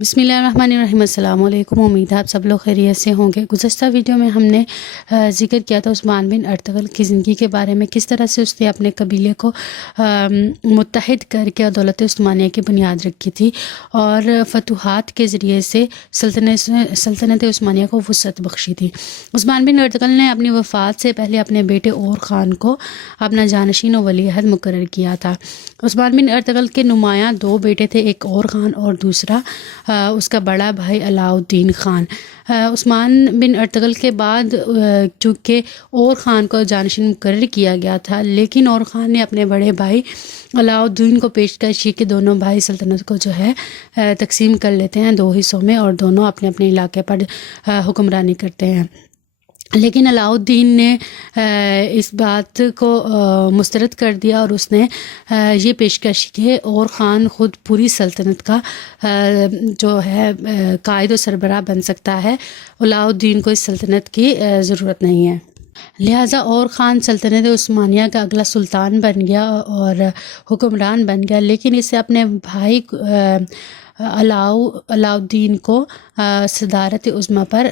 بسم اللہ الرحمن الرحیم۔ السلام علیکم، امید ہے آپ سب لوگ خیریت سے ہوں گے۔ گزشتہ ویڈیو میں ہم نے ذکر کیا تھا عثمان بن ارطغرل کی زندگی کے بارے میں، کس طرح سے اس نے اپنے قبیلے کو متحد کر کے دولت عثمانیہ کی بنیاد رکھی تھی اور فتوحات کے ذریعے سے سلطنت عثمانیہ کو وسعت بخشی تھی۔ عثمان بن ارطغرل نے اپنی وفات سے پہلے اپنے بیٹے اور خان کو اپنا جانشین و ولی عہد مقرر کیا تھا۔ عثمان بن ارطغرل کے نمایاں دو بیٹے تھے، ایک اور خان اور دوسرا اس کا بڑا بھائی علاء الدین خان۔ عثمان بن ارطغرل کے بعد چونکہ اور خان کو جانشین مقرر کیا گیا تھا، لیکن اور خان نے اپنے بڑے بھائی علاء الدین کو پیشکش کی کہ دونوں بھائی سلطنت کو جو ہے تقسیم کر لیتے ہیں دو حصوں میں، اور دونوں اپنے اپنے علاقے پر حکمرانی کرتے ہیں۔ لیکن علاء الدین نے اس بات کو مسترد کر دیا اور اس نے یہ پیشکش کی کہ اور خان خود پوری سلطنت کا جو ہے قائد و سربراہ بن سکتا ہے، علاء الدین کو اس سلطنت کی ضرورت نہیں ہے۔ لہٰذا اور خان سلطنت عثمانیہ کا اگلا سلطان بن گیا اور حکمران بن گیا، لیکن اسے اپنے بھائی علاء الدین کو صدارت عظمیٰ پر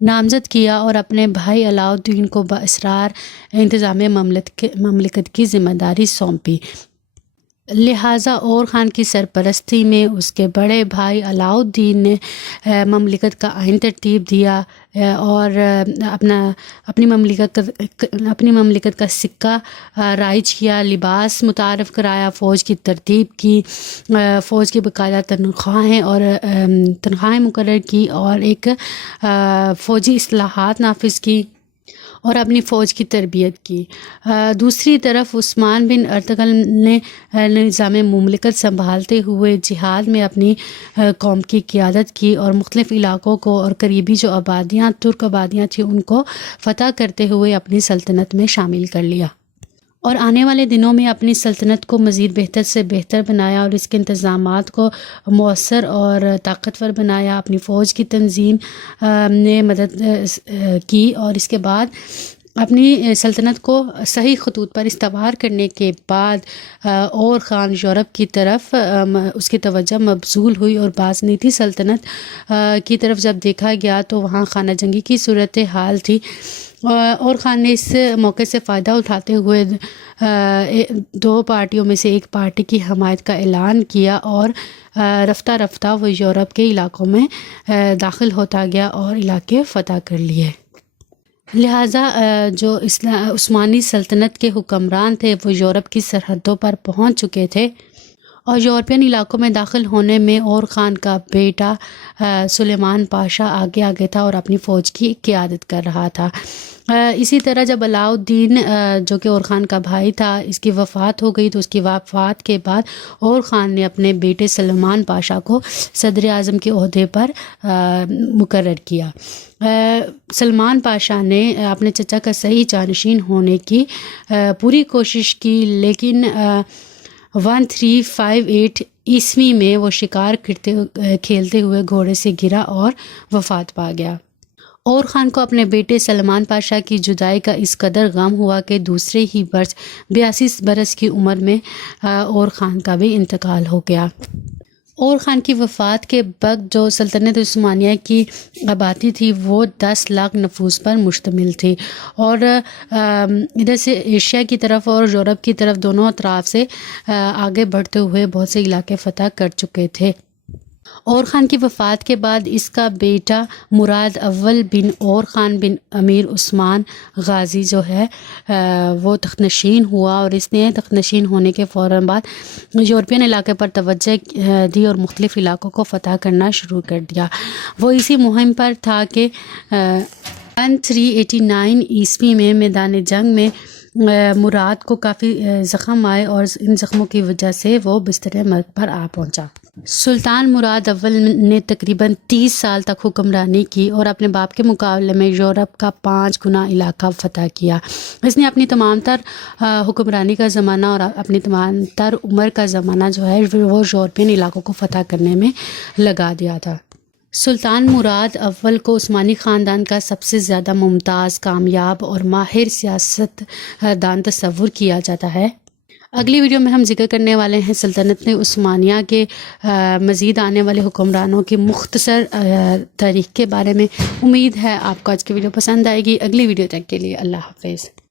نامزد کیا اور اپنے بھائی علاء الدین کو باصرار انتظام مملکت کی ذمہ داری سونپی۔ لہٰذا اور خان کی سرپرستی میں اس کے بڑے بھائی علاء الدین نے مملکت کا آئین ترتیب دیا اور اپنی مملکت کا سکہ رائج کیا، لباس متعارف کرایا، فوج کی ترتیب کی، فوج کی باقاعدہ تنخواہیں مقرر کی اور ایک فوجی اصلاحات نافذ کی اور اپنی فوج کی تربیت کی۔ دوسری طرف عثمان بن ارطغرل نے نظام مملکت سنبھالتے ہوئے جہاد میں اپنی قوم کی قیادت کی اور مختلف علاقوں کو اور قریبی جو ترک آبادیاں تھیں ان کو فتح کرتے ہوئے اپنی سلطنت میں شامل کر لیا اور آنے والے دنوں میں اپنی سلطنت کو مزید بہتر سے بہتر بنایا اور اس کے انتظامات کو مؤثر اور طاقتور بنایا۔ اپنی فوج کی تنظیم نے مدد کی اور اس کے بعد اپنی سلطنت کو صحیح خطوط پر استوار کرنے کے بعد اور خان یورپ کی طرف اس کی توجہ مبذول ہوئی اور بازنطی سلطنت کی طرف جب دیکھا گیا تو وہاں خانہ جنگی کی صورتحال تھی۔ اور خان نے اس موقع سے فائدہ اٹھاتے ہوئے دو پارٹیوں میں سے ایک پارٹی کی حمایت کا اعلان کیا اور رفتہ رفتہ وہ یورپ کے علاقوں میں داخل ہوتا گیا اور علاقے فتح کر لیے۔ لہٰذا جو عثمانی سلطنت کے حکمران تھے وہ یورپ کی سرحدوں پر پہنچ چکے تھے اور یورپین علاقوں میں داخل ہونے میں اور خان کا بیٹا سلیمان پاشا آگے تھا اور اپنی فوج کی قیادت کر رہا تھا۔ اسی طرح جب علاء الدین جو کہ اور خان کا بھائی تھا اس کی وفات ہو گئی تو اس کی وفات کے بعد اور خان نے اپنے بیٹے سلیمان پاشا کو صدر اعظم کے عہدے پر مقرر کیا۔ سلمان پاشا نے اپنے چچا کا صحیح جانشین ہونے کی پوری کوشش کی، لیکن 1358 عیسوی میں وہ شکار کھیلتے ہوئے گھوڑے سے گرا اور وفات پا گیا۔ اور خان کو اپنے بیٹے سلمان پاشا کی جدائی کا اس قدر غم ہوا کہ دوسرے ہی برس 82 برس کی عمر میں اور خان کا بھی انتقال ہو گیا۔ اور خان کی وفات کے وقت جو سلطنت عثمانیہ کی آبادی تھی وہ 10 لاکھ نفوس پر مشتمل تھی اور ادھر سے ایشیا کی طرف اور یورپ کی طرف دونوں اطراف سے آگے بڑھتے ہوئے بہت سے علاقے فتح کر چکے تھے۔ اور خان کی وفات کے بعد اس کا بیٹا مراد اول بن اور خان بن امیر عثمان غازی جو ہے وہ تخت نشین ہوا اور اس نے تخت نشین ہونے کے فوراً بعد یورپین علاقے پر توجہ دی اور مختلف علاقوں کو فتح کرنا شروع کر دیا۔ وہ اسی مہم پر تھا کہ 1389 عیسوی میں میدان جنگ میں مراد کو کافی زخم آئے اور ان زخموں کی وجہ سے وہ بستر مرگ پر آ پہنچا۔ سلطان مراد اول نے تقریباً 30 سال تک حکمرانی کی اور اپنے باپ کے مقابلے میں یورپ کا 5 گنا علاقہ فتح کیا۔ اس نے اپنی تمام تر حکمرانی کا زمانہ اور اپنی تمام تر عمر کا زمانہ جو ہے وہ یورپین علاقوں کو فتح کرنے میں لگا دیا تھا۔ سلطان مراد اول کو عثمانی خاندان کا سب سے زیادہ ممتاز، کامیاب اور ماہر سیاست دان تصور کیا جاتا ہے۔ اگلی ویڈیو میں ہم ذکر کرنے والے ہیں سلطنت عثمانیہ کے مزید آنے والے حکمرانوں کی مختصر تاریخ کے بارے میں۔ امید ہے آپ کو آج کی ویڈیو پسند آئے گی۔ اگلی ویڈیو تک کے لیے اللہ حافظ۔